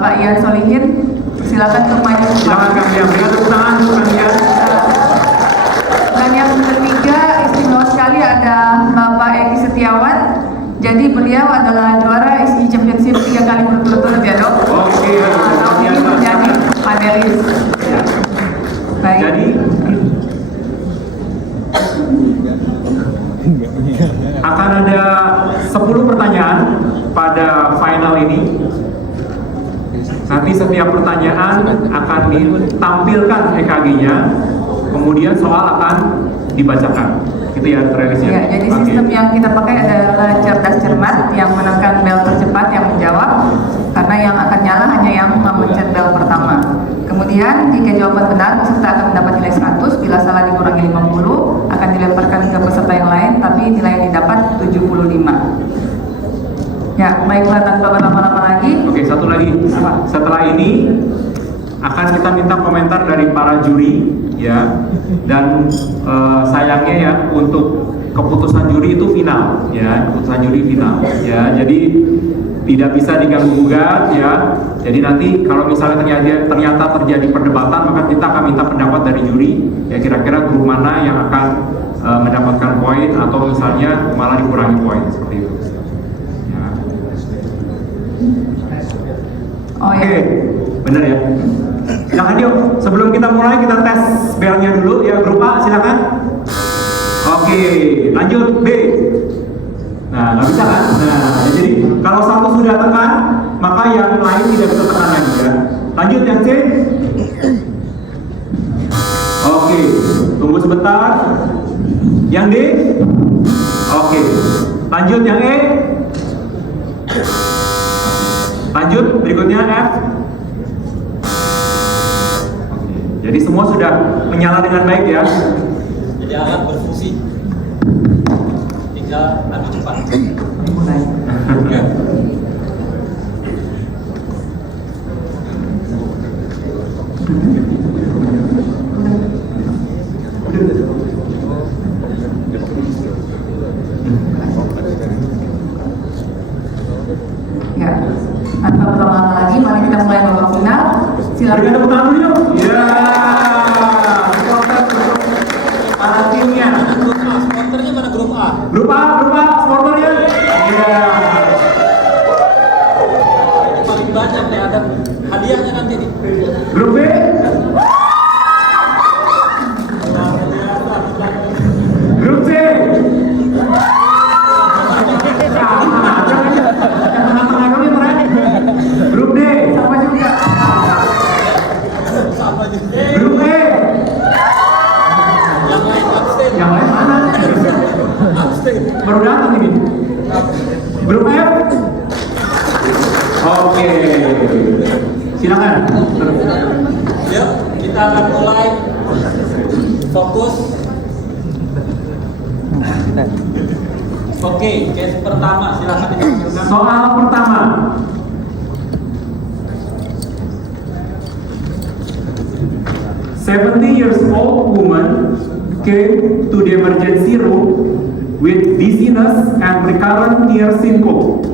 Bapak Ian Solihin. Silakan untuk maju. Silakan Kang Ian, berikan tepuk tangan untuk Kang Ian. Dan yang ketiga istimewa sekali ada Bapak Edi Setiawan. Jadi beliau adalah juara SG Championship 3 kali berturut-turut ya dok. Oke, Tahun ini menjadi panelis. Baik. jadi akan ada 10 pertanyaan pada final ini. Nanti setiap pertanyaan akan ditampilkan EKG-nya, kemudian soal akan dibacakan. Gitu ya, Trelisnya. Ya, jadi sistem yang kita pakai adalah cerdas cermat, yang menekan bel tercepat yang menjawab, karena yang akan nyala hanya yang memencet bel pertama. Kemudian jika jawaban benar, peserta akan mendapat nilai 100, bila salah dikurangi 50, akan dilemparkan ke peserta yang lain, tapi nilai yang didapat 75. Ya, baiklah tanpa berlama-lama lagi. Oke, satu lagi. Apa? Setelah ini akan kita minta komentar dari para juri, ya. Dan sayangnya ya, untuk keputusan juri itu final, ya. Keputusan juri final, ya. Jadi tidak bisa diganggu gugat, ya. Jadi nanti kalau misalnya ternyata terjadi perdebatan, maka kita akan minta pendapat dari juri, ya, kira-kira grup mana yang akan mendapatkan poin atau misalnya malah dikurangi poin seperti itu. Ya. Oh ya. Oke, bener ya. Silakan yuk, sebelum kita mulai kita tes belnya dulu ya. Grup A silakan. Oke, lanjut B. Nah, nggak bisa kan? Nah, jadi kalau satu sudah tekan, maka yang lain tidak bisa tekan lagi ya. Lanjut yang C. Oke, tunggu sebentar. Yang D. Oke, lanjut yang E. Lanjut, berikutnya F. Oke, jadi semua sudah menyala dengan baik ya. Jadi alat berfungsi. Tinggal adu cepat. Dimulai. Ya, tanpa berlama-lama lagi, mari kita mulai babak final. Berikan Silakan. tepuk tangan dulu yuk. Ya, supporter untuk para timnya. Grup A, supporternya mana grup A? Grup A, supporternya. Ya. Ini paling banyak nih, ada hadiahnya nanti nih. Grup B. Grup C. Grup D. Sama juga. Sama juga. Grup E. Yang lain abstain. Yang lain mana? Abstain. Baru datang ini. Grup F. Oke. Silakan. Yuk, kita akan mulai. Fokus. Oke, case pertama silakan ditampilkan. Soal pertama. "70-year-old woman came to the emergency room with dizziness and recurrent near syncope.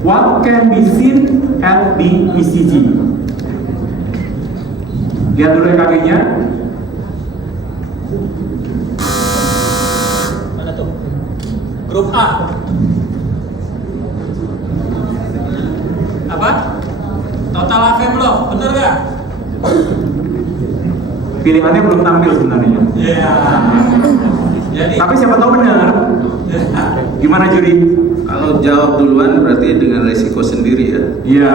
What can be seen at the ECG?" Lihat dulu EKG-nya. Mana tuh? Grup A. Apa? Total AV belum? Bener gak? Pilihannya belum tampil sebenarnya. Iya. Jadi Tapi siapa tahu benar. Gimana juri? Kalau jawab duluan berarti dengan resiko sendiri ya. Iya.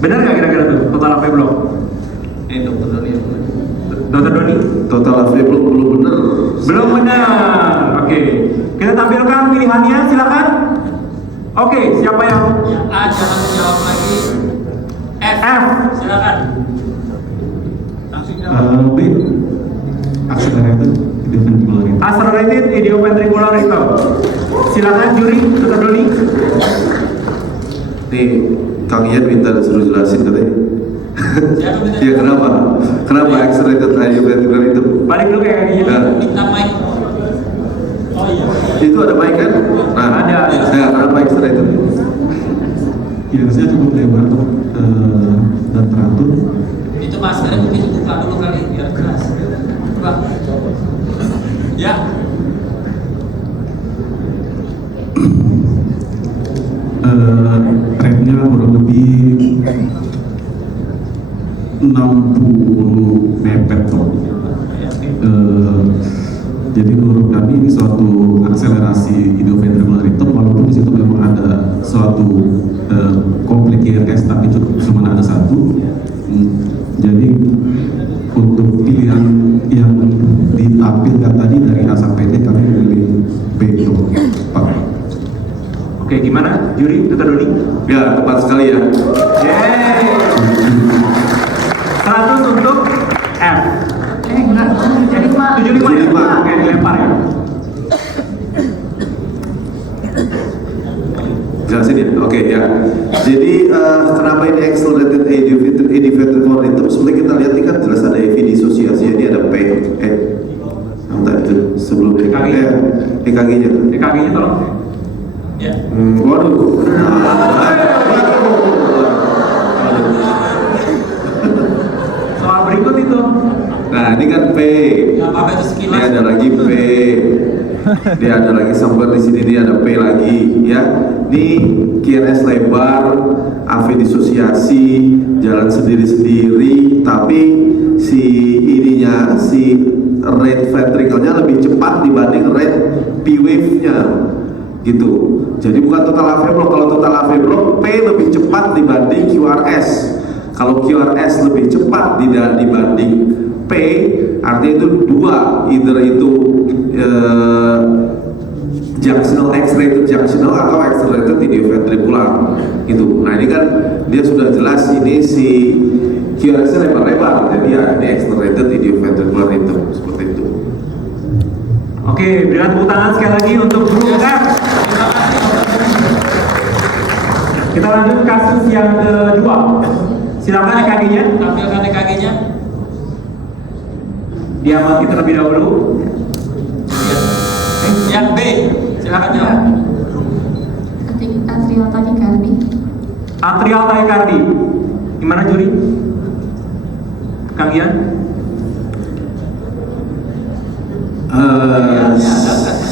Benar nggak kira-kira tuh total AP belum? Dokter Doni. Dokter Doni? Total AV belum benar. Belum benar. Oke. Kita tampilkan pilihannya, silakan. Oke, siapa yang yang A jangan menjawab lagi. F. F? Silakan. B. Accelerated ventricular. Accelerated idioventricular rhythm. Silakan juri, Dokter Doni. Nih, Kang Ian minta suruh jelasin katanya. Siapa minta? Iya, kenapa? Kenapa accelerated ventricular itu? Balik dulu kayak gini. Nah, Minta mic. Oh iya. itu ada mic kan? Nah, Ada. Nah, berapa extra itu? Kiosnya cukup lebar tuh, dan teratur. Itu maskernya mungkin dibuka dulu kali biar jelas. Coba. Ya. Remnya kurang lebih 60 mepet tuh. Jadi menurut kami ini suatu akselerasi Idul Return, walaupun di situ memang ada suatu konflik IRS tapi cuma ada satu. Jadi untuk pilihan yang ditampilkan tadi dari A sampai D kami memilih B itu, Pak. Oke, gimana juri Dr. Doni? Ya, tepat sekali ya. Yeay. 100 untuk F. Enggak, 75. 75 ya? 75. Oke, dilempar ya. Jelasin ya, oke ya. Jadi kenapa ini accelerated elevator for rhythm? Sebenarnya kita lihat ini kan jelas ada EV disosiasi, jadi ada P, yang tadi itu sebelum EKG-nya. EKG-nya tolong. Ya. Waduh. Soal berikut itu. Nah ini kan P. Nggak apa-apa itu Ini sekilas. ada lagi P. Dia ada lagi sampai di sini dia ada P lagi, ya. Ini QRS lebar, AV disosiasi, jalan sendiri-sendiri, tapi si ininya, si rate ventricle-nya lebih cepat dibanding rate P wave-nya, gitu. Jadi bukan total AV block. Kalau total AV block P lebih cepat dibanding QRS. Kalau QRS lebih cepat dibanding P, artinya itu dua, either itu junctional, X-rated junctional atau accelerated idioventricular gitu. Nah ini kan dia sudah jelas ini si QRS-nya lebar-lebar, jadi ya ini accelerated idioventricular rhythm seperti itu. Oke, berikan tepuk tangan sekali lagi untuk grup F. Kita lanjut kasus yang kedua. Silakan EKG-nya. Tampilkan EKG-nya. Diamati terlebih dahulu. Yang B, silakan jawab. Atrial tachycardia. Atrial tachycardia. Gimana juri? Kang Ian?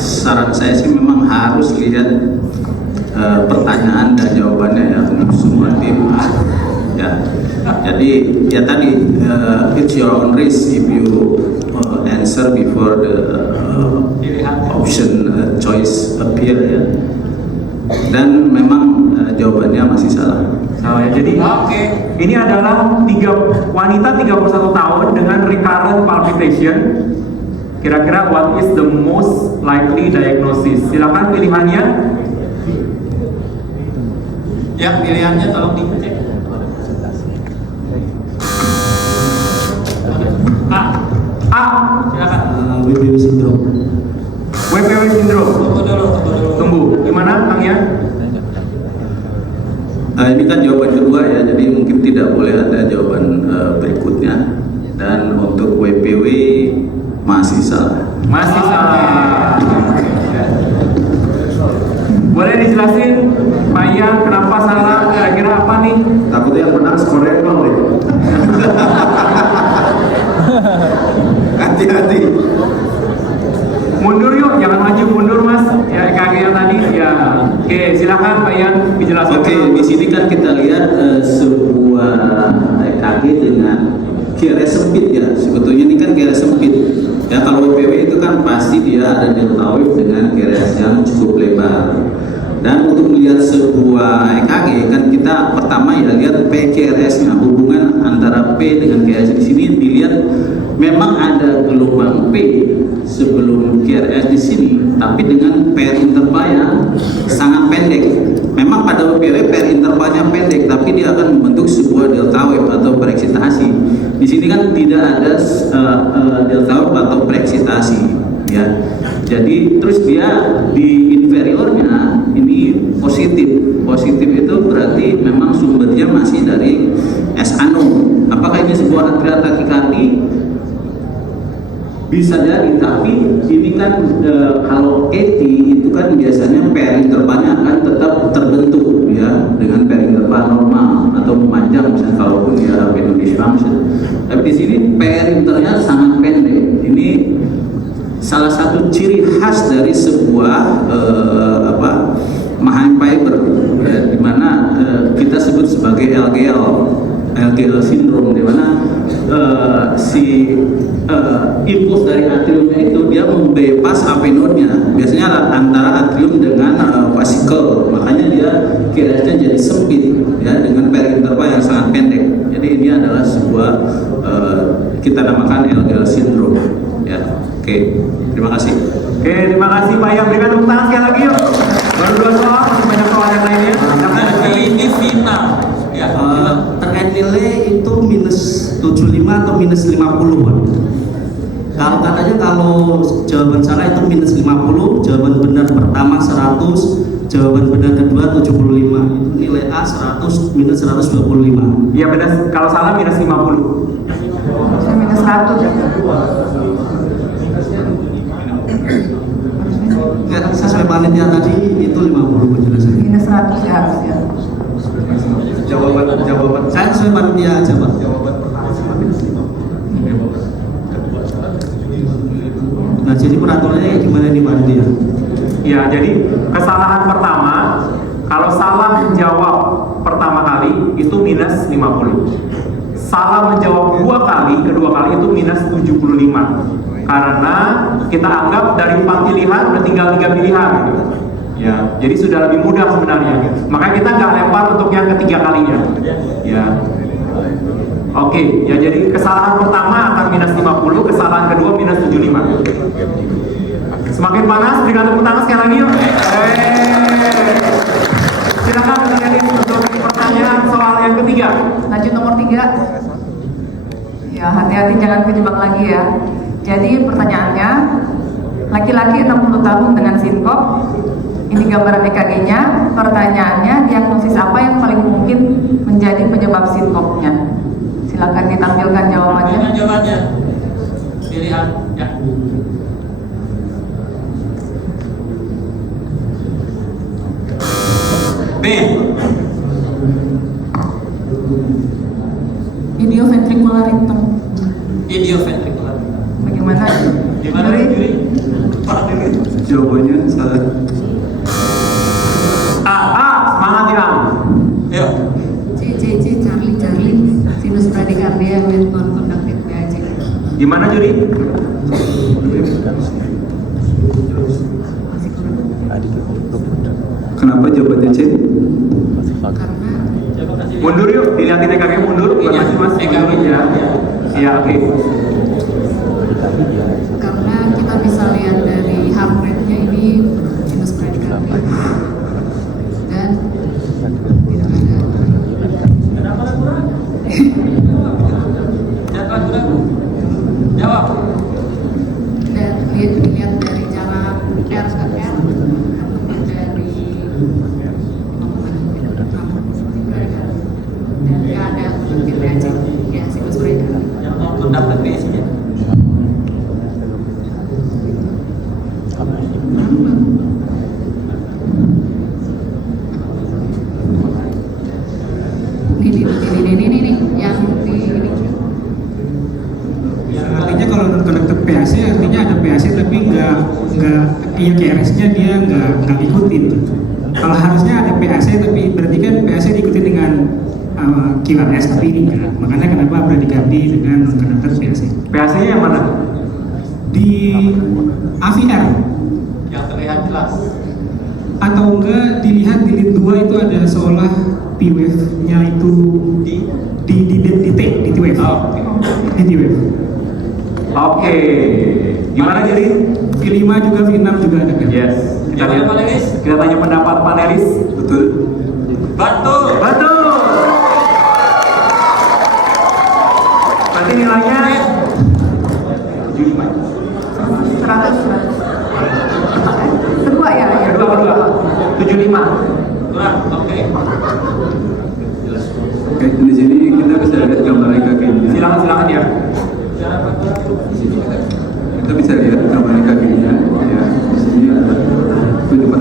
Saran saya sih memang harus lihat pertanyaan dan jawabannya ya untuk semua tim. Ya, jadi ya tadi it's your own risk if you answer before the option choice appear ya. Dan memang jawabannya masih salah. Salah ya. Jadi Oke. ini adalah wanita 31 tahun dengan recurrent palpitation. Kira-kira what is the most likely diagnosis? Silakan pilihannya. Ya, pilihannya tolong dicek. A, silakan. WPW syndrome. WPW syndrome. Tunggu dulu. Tunggu, gimana Kang Ian? Ini kan jawaban kedua ya, jadi mungkin tidak boleh ada jawaban berikutnya. Dan untuk WPW masih salah. Masih salah. Boleh dijelasin Pak Ian kenapa salah? Kira-kira apa nih? Takutnya yang menang skornya nol ya. Hati-hati. Mundur yuk, jangan maju, mundur mas. Ya EKG yang tadi. Ya, oke silakan Pak Ian dijelaskan. Oke, di sini kan kita lihat sebuah EKG dengan QRS sempit ya. Sebetulnya ini kan QRS sempit. Ya kalau WPW itu kan pasti dia ada delta wave dengan QRS yang cukup lebar. Dan untuk melihat sebuah EKG kan kita pertama ya lihat PQRS-nya, hubungan antara P dengan QRS di sini dilihat memang ada gelombang P sebelum QRS di sini, tapi dengan pair interval yang sangat pendek. Memang pada WPW pair intervalnya pendek, tapi dia akan membentuk sebuah delta wave atau pereksitasi. Di sini kan tidak ada delta wave atau pereksitasi, ya. Jadi terus dia di inferiornya ini positif. Positif itu berarti memang sumbernya masih dari S anum. Apakah ini sebuah atrial tachycardia? Bisa jadi, tapi ini kan kalau ET itu kan biasanya pair intervalnya akan tetap terbentuk ya dengan pair interval normal atau memanjang misalnya kalaupun dia venue dysfunction. Tapi di sini pair intervalnya sangat pendek. Ini salah satu ciri khas dari sebuah Mannheim fiber ya, di mana kita sebut sebagai LGL syndrome, di mana impuls dari atriumnya itu dia membypass apenodnya, biasanya antara atrium dengan vesicle, makanya dia QRS-nya jadi sempit ya dengan pair interval yang sangat pendek. Jadi ini adalah sebuah kita namakan LGL syndrome ya. Oke, terima kasih. Oke, terima kasih Pak Yang. Berikan tepuk tangan sekali lagi yuk. Baru 2 soal, masih banyak soal yang lainnya. Ini final. Ya. Terkait nilai itu minus 75 atau minus 50-an. Kalau katanya kalau jawaban salah itu minus 50, jawaban benar pertama 100, jawaban benar kedua 75. Itu nilai A 100 minus 125. Iya benar, kalau salah minus 50. Saya minus 100 ya. Enggak, sesuai panitia tadi itu 50 penjelasannya. Minus 100 ya harusnya. Jawaban saya sesuai panitia aja, Pak. Nah, jadi peraturannya gimana nih panitia? Ya, jadi kesalahan pertama, kalau salah menjawab pertama kali itu minus 50. Salah menjawab 2 kali, kedua kali itu minus 75. Karena kita anggap dari 4 pilihan udah tinggal 3 pilihan gitu. Ya, jadi sudah lebih mudah sebenarnya. Makanya kita nggak lempar untuk yang ketiga kalinya. Ya. Oke, ya jadi kesalahan pertama akan minus 50, kesalahan kedua minus 75. Semakin panas, berikan tepuk tangan sekali lagi yuk. Silakan Dennis untuk pertanyaan soal yang ketiga. Lanjut nomor 3. Ya, hati-hati jangan kejebak lagi ya. Jadi pertanyaannya, laki-laki 60 tahun dengan sinkop, ini gambaran EKG-nya. Pertanyaannya, diagnosis apa yang paling mungkin menjadi penyebab sinkopnya? Silakan ditampilkan jawabannya. Dengan jawabannya. Pilihan ya. B. Idioventricular rhythm. Idioventricular. Bagaimana? Gimana Juri? Juri? Pak Juri. Jawabannya salah. Semangat ya. Yuk. C Charlie sinus bradycardia with non-conductive PAC. Gimana Juri? Kenapa jawabannya C? Karena Mundur yuk, dilihatin EKG mundur. Bukan Iya, masih mas, EKG. mundur ya. Iya, oke. karena kita bisa lihat dari heart rate-nya ini sinus bradycardia dan tidak ada. Jawab. Dan dilihat dari jarak R ke R ataupun dari dan nggak ada conductive PAC ya sinus bradycardia. Yang mau kondak isinya. Ini yang di ini. Artinya kalau non-conductive PAC artinya ada PAC tapi nggak ya QRS-nya dia nggak ikutin. Kalau harusnya ada PAC tapi berarti kan PAC diikuti dengan QRS tapi ini enggak. Makanya kenapa bradycardia dengan non-conductive PAC? PAC-nya yang mana? Di AVR Yang terlihat jelas. atau enggak dilihat di lead 2 itu ada seolah P-wave-nya itu di T-wave. Oh, oke. Di T-wave. Oke. Gimana jadi? V5 juga V6 juga ada kan? Yes. Kita Gimana lihat. panelis? Kita tanya pendapat panelis. Betul. Betul. Betul. Berarti nilainya 75. 100. Kedua ya? Kedua. 75. Kurang. Oke. Oke, di sini kita bisa lihat gambar EKG-nya. Silakan ya. Kita bisa lihat gambar EKG-nya. Ya, di sini ada 75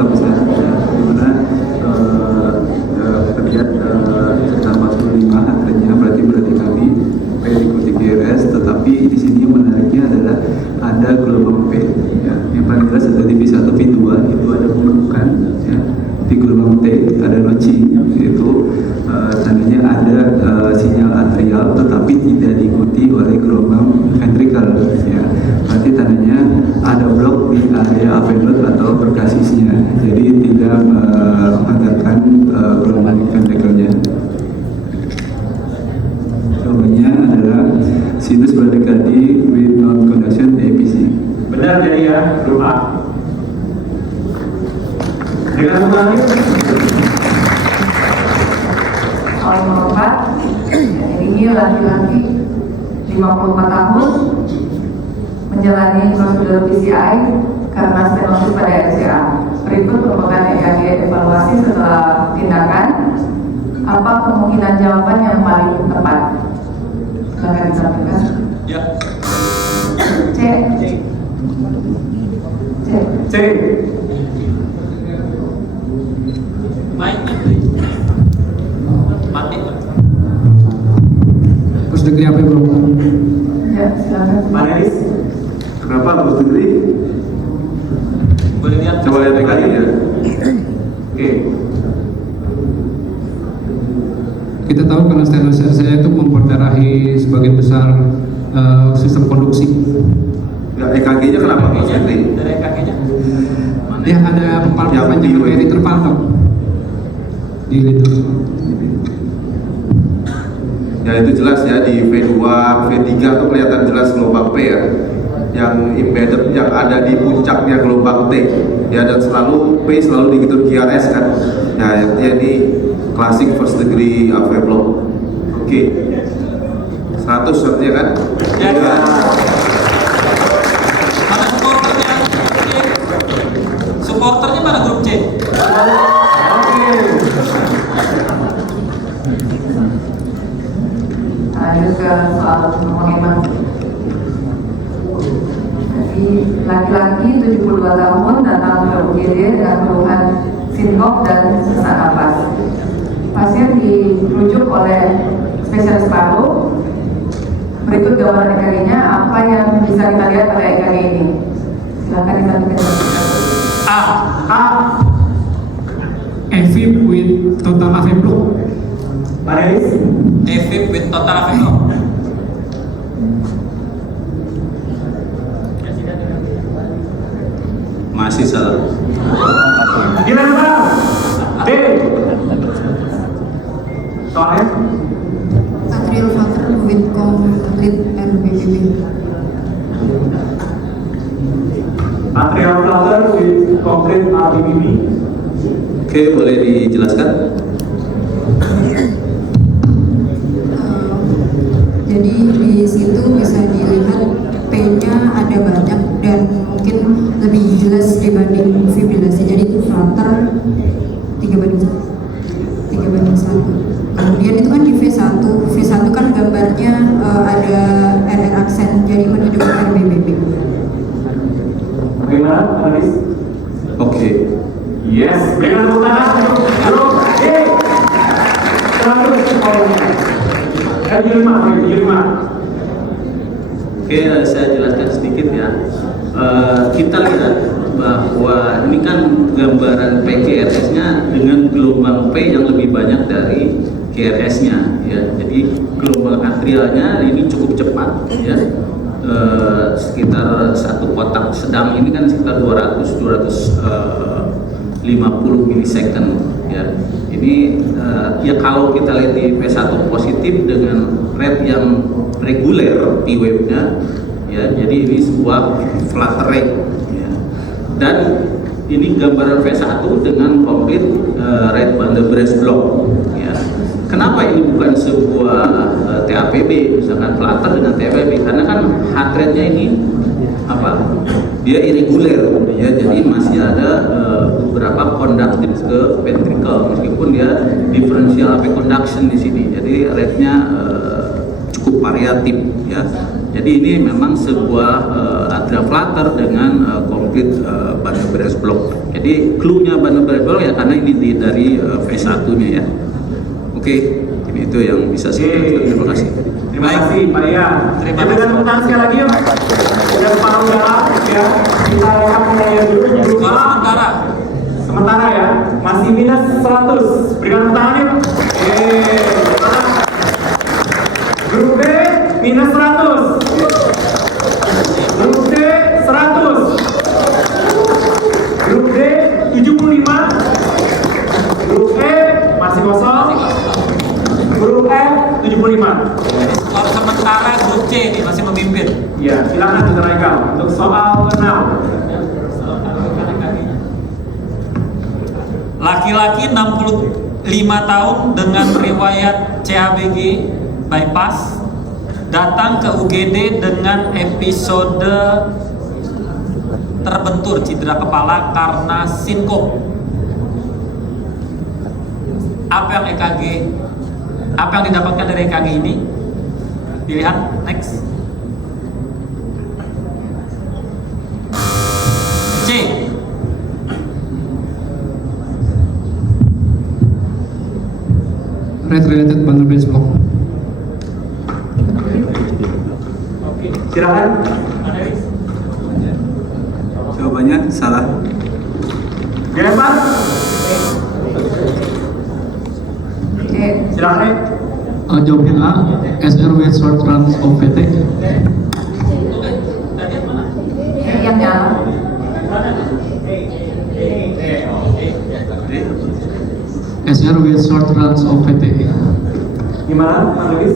V1 V2 itu ada pembentukan ya. Di gelombang T ada notching, itu tandanya ada sinyal atrial tetapi tidak diikuti oleh gelombang ventricle ya. Berarti tandanya ada blok di area AV atau perkasisnya, jadi tidak menghantarkan gelombang ventricle-nya. Jawabannya adalah sinus bradycardy with non-conduction APC. Benar jadi ya, grup A. Dengan mengalami Soal nomor 4, ini laki-laki 54 tahun menjalani prosedur PCI karena stenosis pada RCA. Berikut merupakan EKG evaluasi setelah tindakan. Apa kemungkinan jawaban yang paling tepat? Silakan disampaikan. Ya. C. C. Baik. Mati, Pak. First degree apa bro? Ya, silakan. Pak Denis, Kenapa harus degree? Boleh lihat? Coba lihat lagi ya. oke. Kita tahu kalau stenosis saya itu memperterahi sebagian besar sistem konduksi. Ya, EKG-nya kenapa harus degree? Dari kakinya. Mana? Dia ada Yang panjang di- kayak interval di itu. Ya itu jelas ya, di V2, V3 tuh kelihatan jelas gelombang P ya, yang embedded yang ada di puncaknya gelombang T ya, dan selalu P selalu diikuti QRS kan ya, artinya ini klasik first degree AV block. Oke, 100 artinya kan Ya. ya. Mana supporternya? C. Supporternya mana grup C? Lanjut ke soal nomor 5. Jadi laki-laki 72 tahun datang ke UGD dengan keluhan sinkop dan sesak napas. Pasien dirujuk oleh spesialis paru. Berikut gambaran EKG-nya. Apa yang bisa kita lihat pada EKG ini? Silakan disampaikan. A. AFib with total AV block. Pak Denis, AFib with total AV block. Masih salah. gimana Bang? D. Soalnya Atrial flutter with complete RBBB. atrial flutter with complete RBBB. Oke, boleh dijelaskan? Jadi di situ bisa dilihat P-nya ada banyak dan mungkin lebih jelas dibanding fibrilasi. Jadi itu flutter 3:1. Kemudian itu kan di V1. V1 kan gambarnya ada RR aksen, jadi menunjukkan RBBB. Bagaimana, Pak Denis? Oke. Yes, berikan tepuk tangan untuk grup D. Terus poinnya. Juri 5. Oke, saya jelaskan sedikit ya. Kita lihat bahwa ini kan gambaran PQRS-nya dengan gelombang P yang lebih banyak dari QRS-nya ya. Jadi gelombang atrialnya ini cukup cepat ya. Sekitar satu kotak sedang ini kan sekitar 250 milisecond ya. Ini ya kalau kita lihat di P1 positif dengan rate yang reguler P-wave-nya ya, jadi ini sebuah flutter rate ya. Dan ini gambaran V1 dengan complete right bundle branch block ya. Kenapa ini bukan sebuah TAPB, misalkan flutter dengan TAPB? Karena kan heart rate-nya ini apa? Dia irregular ya, jadi masih ada beberapa conductive ke ventricle meskipun dia differential AP conduction di sini. Jadi rate-nya cukup variatif ya. Jadi ini memang sebuah atrial flutter dengan complete bundle branch block. Jadi clue-nya bundle branch block ya karena ini dari V1-nya ya. Oke, ini itu yang bisa saya jelaskan. Terima kasih. Terima Baik. kasih Pak Ian. Terima Ya, kasih. dengan tepuk tangan sekali lagi yuk. Dan para udara ya, kita rekap nilainya dulu. Skor sementara. Sementara ya, masih minus 100. Berikan tepuk tangan yuk. Yeay. Grup B minus 100. Grup C 100. Grup D 75. Grup E masih kosong. Grup F 75. Skor sementara grup C ini masih memimpin. Ya, silakan Dr. Haikal untuk soal ke-6. Laki-laki 65 tahun dengan riwayat CABG bypass datang ke UGD dengan episode terbentur cedera kepala karena sinkop. Apa yang didapatkan dari EKG ini? Pilihan next. C. Red related bundle branch block. Oke, silakan. Jawabannya salah. Dilempar. Oke, Silakan. Jawaban A, SR with short runs of VT. yang nyala. SR with short runs of VT. Gimana, Pak Lewis?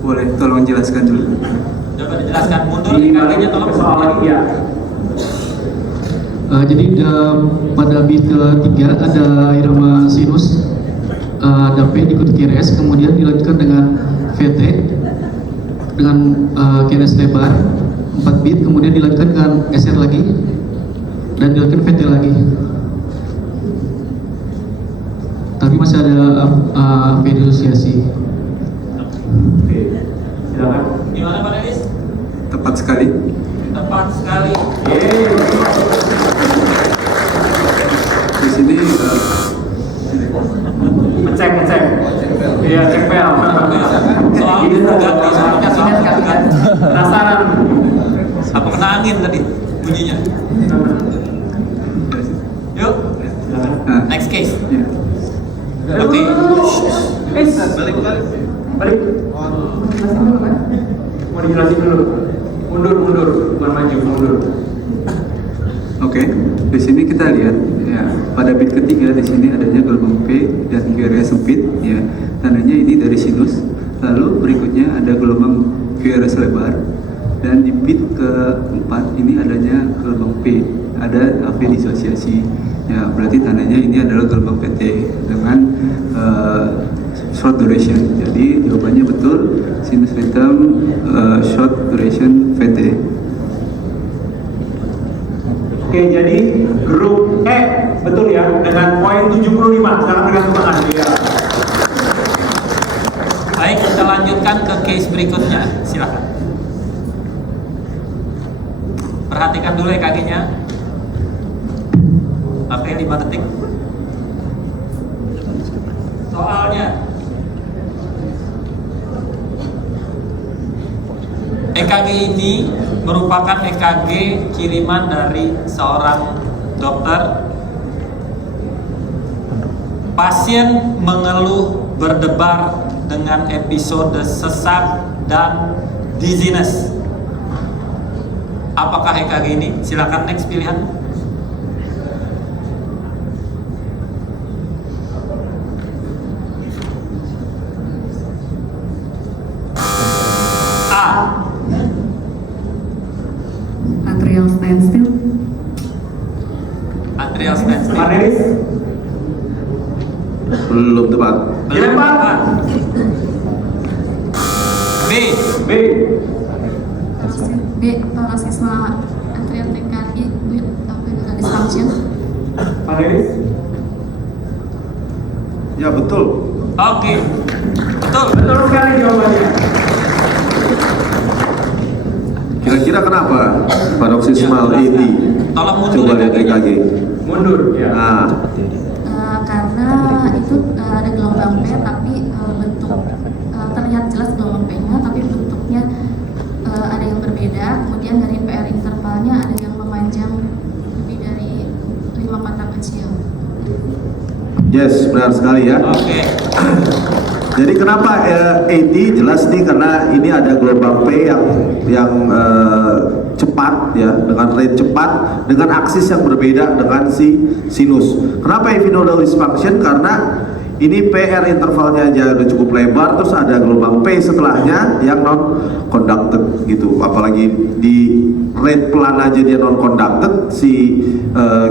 Boleh tolong jelaskan dulu. Dapat dijelaskan mundur Di EKG-nya tolong. soal lagi ya. Jadi pada beat ketiga ada irama sinus, ada P diikuti QRS, kemudian dilanjutkan dengan VT dengan QRS lebar 4 beat, kemudian dilanjutkan dengan SR lagi dan dilanjutkan VT lagi. Tapi masih ada V disosiasi. Oke, silakan. Gimana Pak Denis? Tepat sekali. Tepat sekali. Yeay. Di sini Ngecek. Iya, cek pel. Soal Ini ganti, soalnya soal ganti. penasaran. Apa kena angin tadi bunyinya? Yuk, next case. ya. Oke. Balik. Mau dijelasin dulu. Mundur, bukan maju, mundur. Oke, di sini kita lihat ya pada bit ketiga di sini adanya gelombang P dan QRS sempit ya, tandanya ini dari sinus. Lalu berikutnya ada gelombang QRS lebar dan di bit keempat ini adanya gelombang P, ada AV disosiasi ya, berarti tandanya ini adalah gelombang PT dengan short duration. Jadi jawabannya betul, sinus rhythm short duration VT. Oke, jadi grup E betul ya dengan poin 75. Sekarang berikan tepuk tangan. Iya. Baik, kita lanjutkan ke case berikutnya. Silakan. Perhatikan dulu EKG-nya. Oke, 5 detik. Soalnya EKG ini merupakan EKG kiriman dari seorang dokter. Pasien mengeluh berdebar dengan episode sesak dan dizziness. Apakah EKG ini? Silakan next pilihan. A. Atrial standstill. Atrial standstill. Pak Denis, Belum tepat. dilempar. B. B. B. Paroxysmal atrial tachycardia with ventricular dysfunction. Pak Denis, Ya betul. Oke. Betul. betul sekali jawabannya. Kira-kira kenapa paroxysmal AD? Tolong mundur Coba lihat EKG-nya. EKG. Mundur ya. Nah, Karena itu ada gelombang P tapi bentuk terlihat jelas gelombang P-nya tapi bentuk makan makan siang. Yes, benar sekali ya. Oke. Jadi kenapa 80 jelas nih, karena ini ada gelombang P yang cepat ya, dengan rate cepat, dengan aksis yang berbeda dengan si sinus. Kenapa heavy nodal dysfunction? Karena ini PR intervalnya aja udah cukup lebar, terus ada gelombang P setelahnya yang non conducted gitu. Apalagi di rate pelan aja dia non conducted si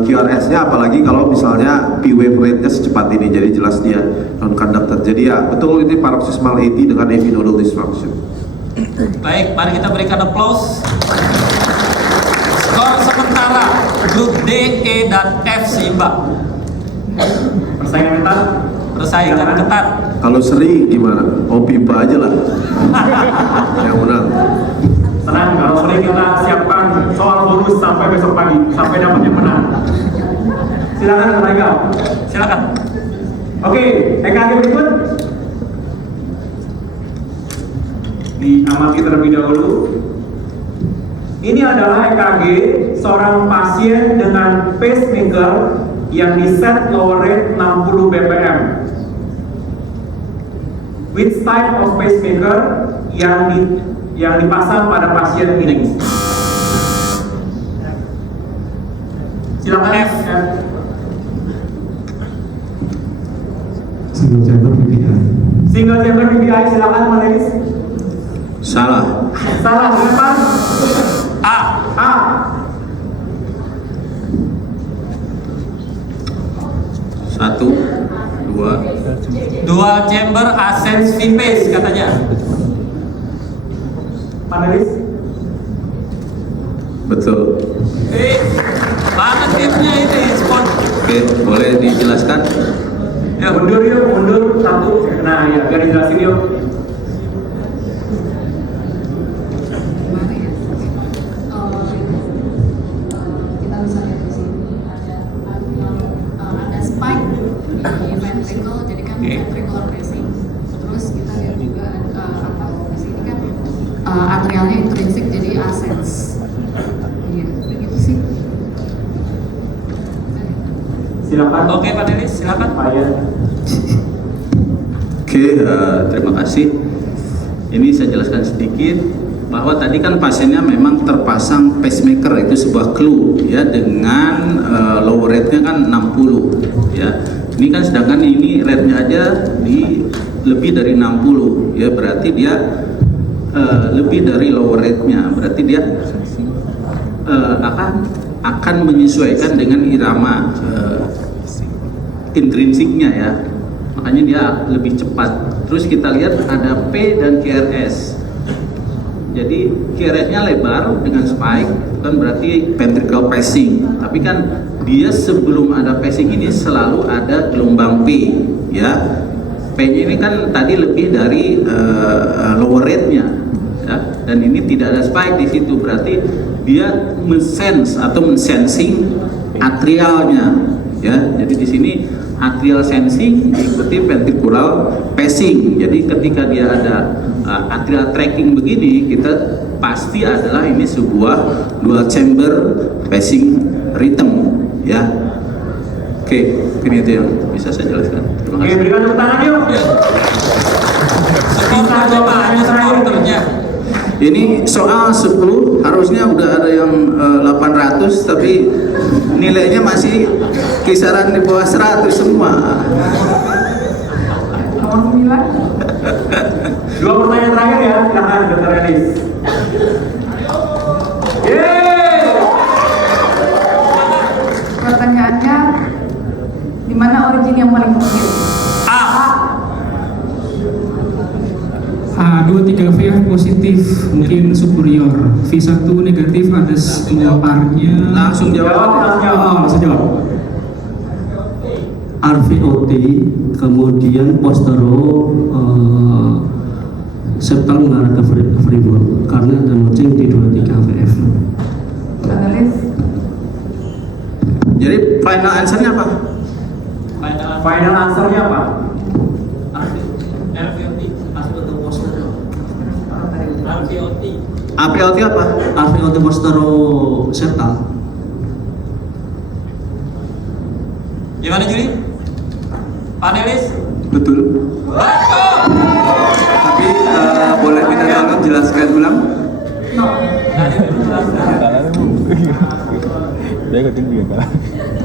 QRS-nya, apalagi kalau misalnya P wave rate-nya secepat ini, jadi jelas dia non conducted. Jadi ya betul ini paroxysmal AT dengan heavy nodal dysfunction. Baik, mari kita berikan applause. Skor sementara grup D, E, dan F seimbang. Persaingan ketat. Persaingan ketat. Kalau seri gimana? Oh pipa aja lah yang menang. Tenang, kalau sering kita siapkan soal bonus sampai besok pagi, sampai dapat yang menang. Silakan Dr. Haikal. Silakan. Oke, EKG berikut. Diamati terlebih dahulu. Ini adalah EKG seorang pasien dengan pacemaker yang diset lower rate 60 BPM. Which type of pacemaker yang dipasang pada pasien ini? Silakan F. Single chamber PPI. Single chamber PPI, silakan Manis. Salah. Salah, berapa? A. A. Satu, dua. Dua chamber Ascens V-Pace katanya. Panelis. Betul. Mana tipnya ini spot? Oke, boleh dijelaskan? Ya, mundur yuk, mundur satu. Nah, ya, biar dijelasin yuk. Gimana ya? Kita bisa lihat di sini ada spike di ventricle, jadi kan ventricular pacing. Terus kita lihat juga atau di sini kan atrialnya intrinsik, jadi ascens. Iya, begitu sih. Silakan. Oke, panelis, silakan. Oke, terima kasih. Ini saya jelaskan sedikit bahwa tadi kan pasiennya memang terpasang pacemaker, itu sebuah clue ya, dengan lower rate-nya kan 60 ya. Ini kan sedangkan ini rate-nya aja di lebih dari 60 ya, berarti dia lebih dari lower rate-nya, berarti dia akan menyesuaikan dengan irama intrinsiknya ya, makanya dia lebih cepat. Terus kita lihat ada P dan QRS. Jadi QRS-nya lebar dengan spike, kan berarti ventricular pacing. Tapi kan dia sebelum ada pacing ini selalu ada gelombang P ya. P-nya ini kan tadi lebih dari lower rate-nya ya. Dan ini tidak ada spike di situ, berarti dia mensense atau mensensing atrialnya ya. Jadi di sini atrial sensing diikuti ventricular pacing. Jadi ketika dia ada atrial tracking begini, kita pasti adalah ini sebuah dual chamber pacing rhythm ya. Oke, ini itu yang bisa saya jelaskan. Terima Oke, kasih. berikan tepuk tangan yuk. Skor berapa? Hanya supporternya. Ini soal 10, harusnya udah ada yang 800, tapi nilainya masih kisaran di bawah 100 semua. Nomor 9. Dua pertanyaan terakhir ya, silakan Dr. Elis. Yeay! Pertanyaannya, di mana origin yang paling mungkin? A. A23VF positif, mungkin superior. V1 negatif, ada semua parnya. Langsung jawab. Langsung jawab. RVOT, kemudian postero septal mengarah ke freeboard karena ada notching di 23VF. Panelis. Jadi final answer-nya apa? Final answer-nya apa? RVOT. RVOT. APLT apa? RVOT postero septal. Gimana Juri? Panelis? Betul. Betul. Tapi boleh minta tolong jelaskan ulang? No.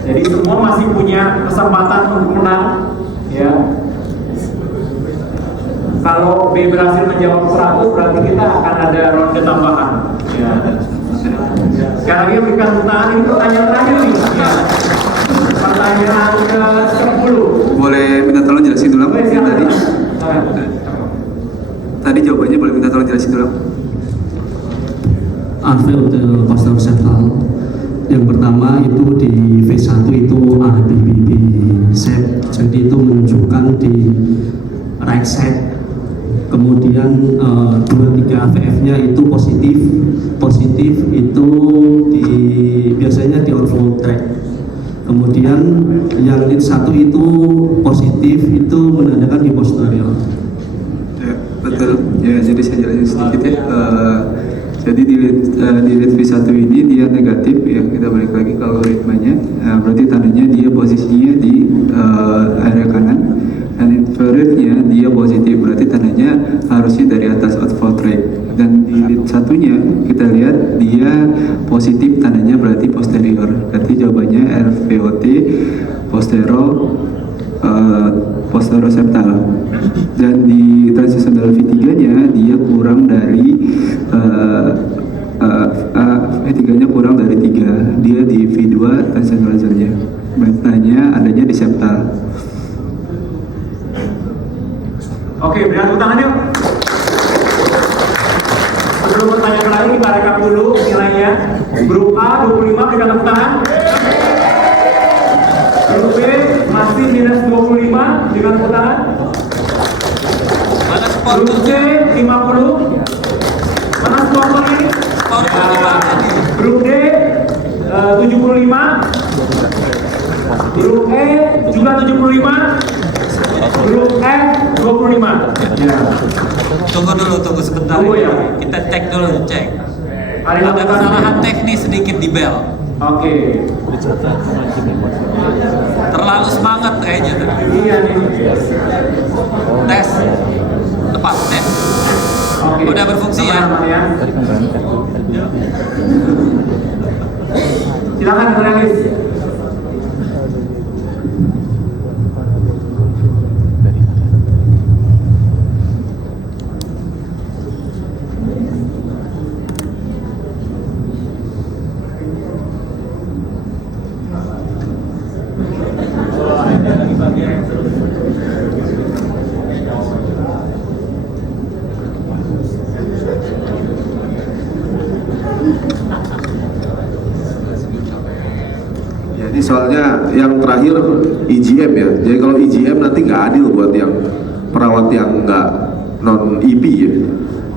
Jadi semua masih punya kesempatan untuk menang, ya. Kalau B berhasil menjawab 100, berarti kita akan ada ronde tambahan. Ya. Sekarang lagi berikan tangan, ini pertanyaan terakhir nih. Ya. Pertanyaan ke-10. Boleh minta tolong jelasin ulang Boleh, yang tadi? silakan. Tadi jawabannya boleh minta tolong jelasin ulang? Unveiled posterior septal. Yang pertama itu di V1 itu RBBB shape, jadi itu menunjukkan di right side. Kemudian 2-3 VF-nya itu positif itu biasanya di outflow track. Kemudian yang lead 1 itu positif itu menandakan di posterior. Ya, betul. Ya, jadi saya jelasin sedikit ya. Jadi di lead V1 ini dia negatif ya, kita balik lagi ke algoritmanya. Berarti tandanya dia posisinya di area kanan, dan infrarednya dia positif, berarti tandanya harusnya dari atas outflow track. Dan di lead satunya kita lihat dia positif, tandanya berarti posterior. Berarti jawabannya RVOT posteroseptal. Dan di transitional V3-nya dia kurang dari V3-nya kurang dari 3. Dia di V2 transitional-nya. Betanya adanya di septal. Oke, beri tepuk tangan yuk. Sebelum pertanyaan lagi kita rekap dulu nilainya. Grup A 25, berikan tepuk tangan. Grup B masih minus 25, berikan tepuk tangan. Mana sport Grup C 50. Mana sponsor ini? Sport gimana nih? Grup D 75. Grup E juga 75. Grup F 25. Ya. Tunggu sebentar. Tunggu ya. Kita cek dulu, cek. Hari Ada lakukan kesalahan ini. teknis sedikit di bel. Oke. Terlalu semangat kayaknya. Iya nih. Tes. Tepat, tes. Oke. Udah berfungsi ya? Aman ya. Silakan analis. Jadi soalnya yang terakhir IGM ya. Jadi kalau IGM nanti nggak adil buat yang perawat yang nggak non EP ya.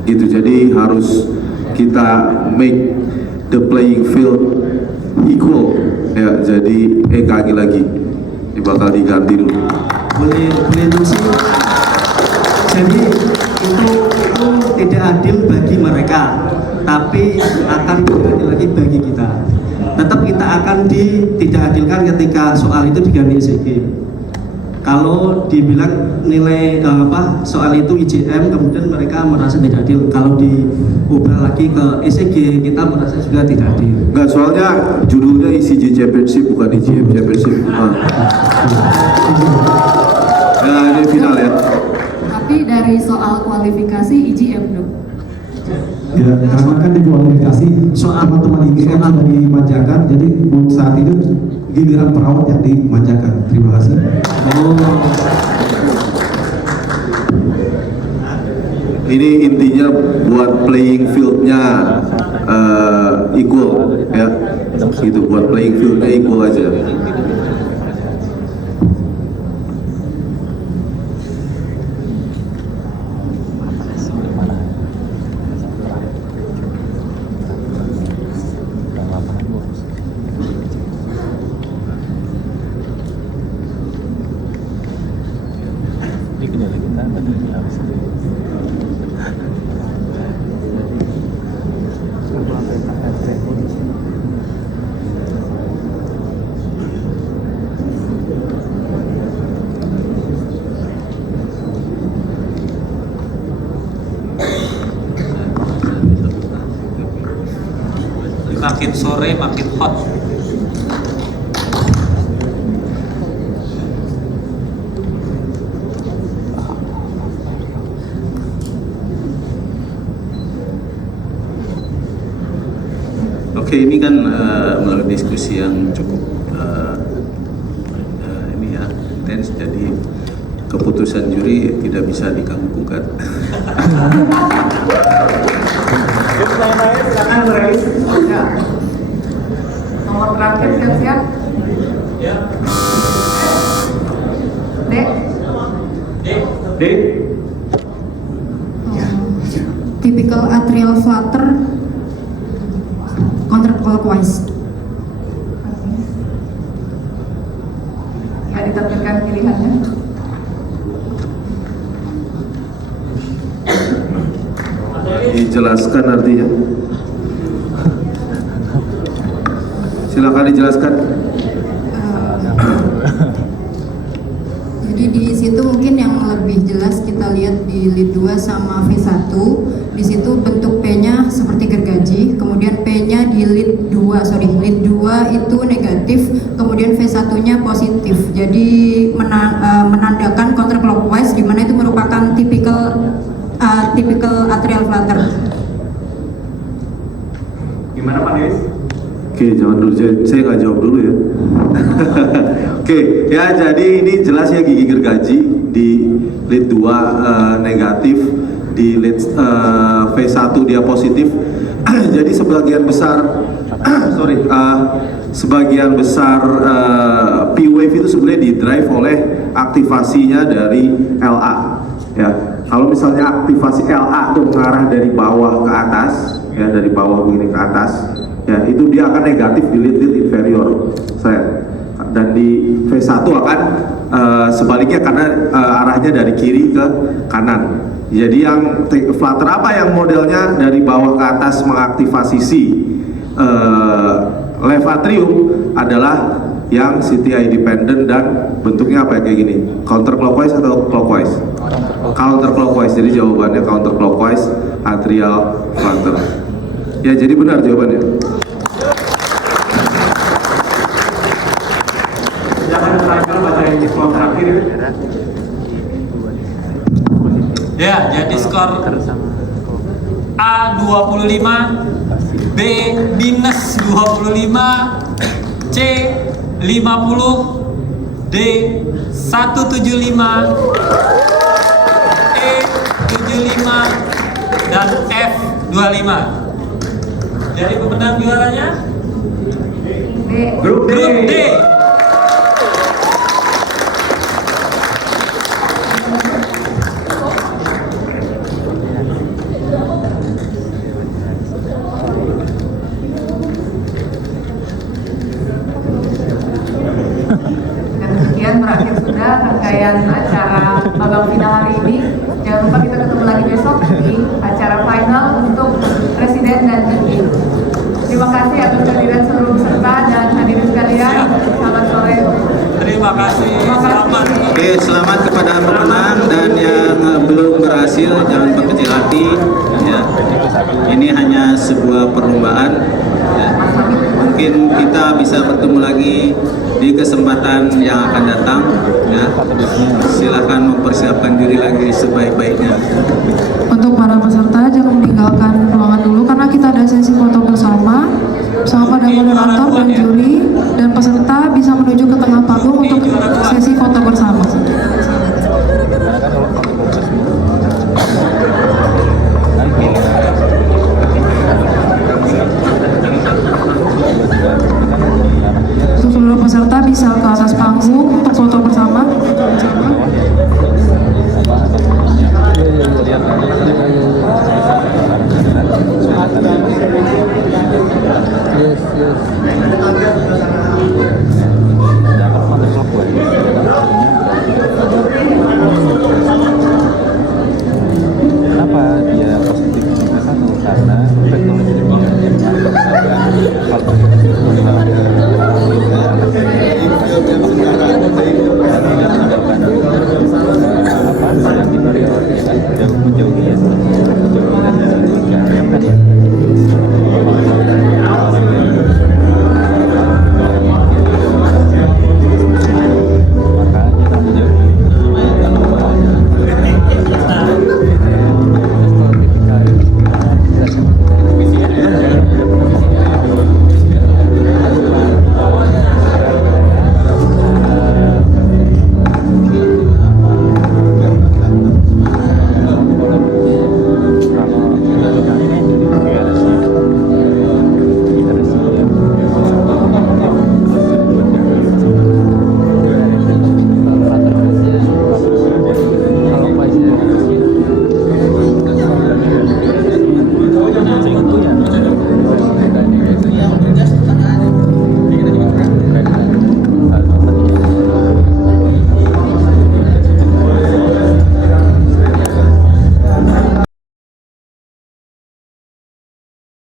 Gitu. Jadi harus kita make the playing field equal ya. Jadi EKG lagi bakal diganti dulu. Boleh interupsi. Jadi itu tidak adil bagi mereka, tapi akan tidak adil lagi bagi kita. Tetap kita akan tidak adilkan ketika soal itu diganti ECG. Kalau dibilang nilai soal itu IGM, kemudian mereka merasa tidak adil. Kalau diubah lagi ke ECG, kita merasa juga tidak adil. Enggak, soalnya judulnya ECG Championship bukan IGM Championship. Ya ini final ya. Tapi dari soal kualifikasi IGM dong. Ya, karena kan di kualifikasi soal teman-teman IGM sudah dimanjakan, jadi untuk saat ini giliran perawat yang dimanjakan. Terima kasih. Ini intinya buat playing fieldnya equal ya, gitu, buat playing fieldnya equal aja. makin sore makin hot. Oke, ini kan melalui diskusi yang cukup ini ya intens, jadi keputusan juri tidak bisa diganggu gugat. Silakan Reis. Ya. Nomor terakhir siap-siap. Ya. D. D. Typical atrial flutter counterclockwise. Ya, ditampilkan pilihannya. Dijelaskan artinya. Silakan dijelaskan. Jadi di situ mungkin yang lebih jelas kita lihat di lead 2 sama V1. Di situ bentuk P-nya seperti gergaji, kemudian P-nya di lead 2 itu negatif, kemudian V1-nya positif. Jadi menandakan counterclockwise, di mana itu merupakan typical atrial flutter. Gimana Pak Denis? Oke, jangan dulu, saya nggak jawab dulu ya. Oke, ya jadi ini jelas ya gigi gergaji di lead 2 negatif, di lead V1 dia positif. Jadi sebagian besar sebagian besar P-wave itu sebenarnya di-drive oleh aktivasinya dari LA. Ya, kalau misalnya aktivasi LA itu mengarah dari bawah ke atas, ya dari bawah begini ke atas, ya itu dia akan negatif di lead inferior, dan di V1 akan sebaliknya karena arahnya dari kiri ke kanan. Jadi yang flutter apa yang modelnya dari bawah ke atas mengaktifasi left atrium adalah yang CTI dependent dan bentuknya apa kayak gini, counterclockwise atau clockwise? Counterclockwise. Jadi jawabannya counterclockwise atrial flutter. Ya, jadi benar jawabannya. Jangan terakhir baca yang skor terakhir. Ya, jadi skor A 25, B minus 25, C 50, D 175, E 75, dan F 25. Jadi pemenang juaranya D. Grup D. Grup D. Dan demikian berakhir sudah rangkaian acara babak final hari ini. Jangan lupa kita ketemu lagi besok di acara final untuk presiden dan juri. Terima kasih atas kehadiran seluruh peserta dan hadirin sekalian. Selamat sore. Terima kasih. Selamat. Oke, selamat kepada pemenang, dan yang belum berhasil jangan berkecil hati. Ya, ini hanya sebuah perlombaan. Ya. Mungkin kita bisa bertemu lagi di kesempatan yang akan datang. Ya. Silakan mempersiapkan diri lagi sebaik-baiknya. Untuk para peserta jangan meninggalkan ruangan dulu karena kita ada sesi foto bersama pada moderator dan juri, dan peserta bisa menuju ke tengah panggung untuk sesi foto bersama. Untuk seluruh peserta bisa ke atas panggung untuk foto bersama. Kenapa dia positif V1? Karena vektor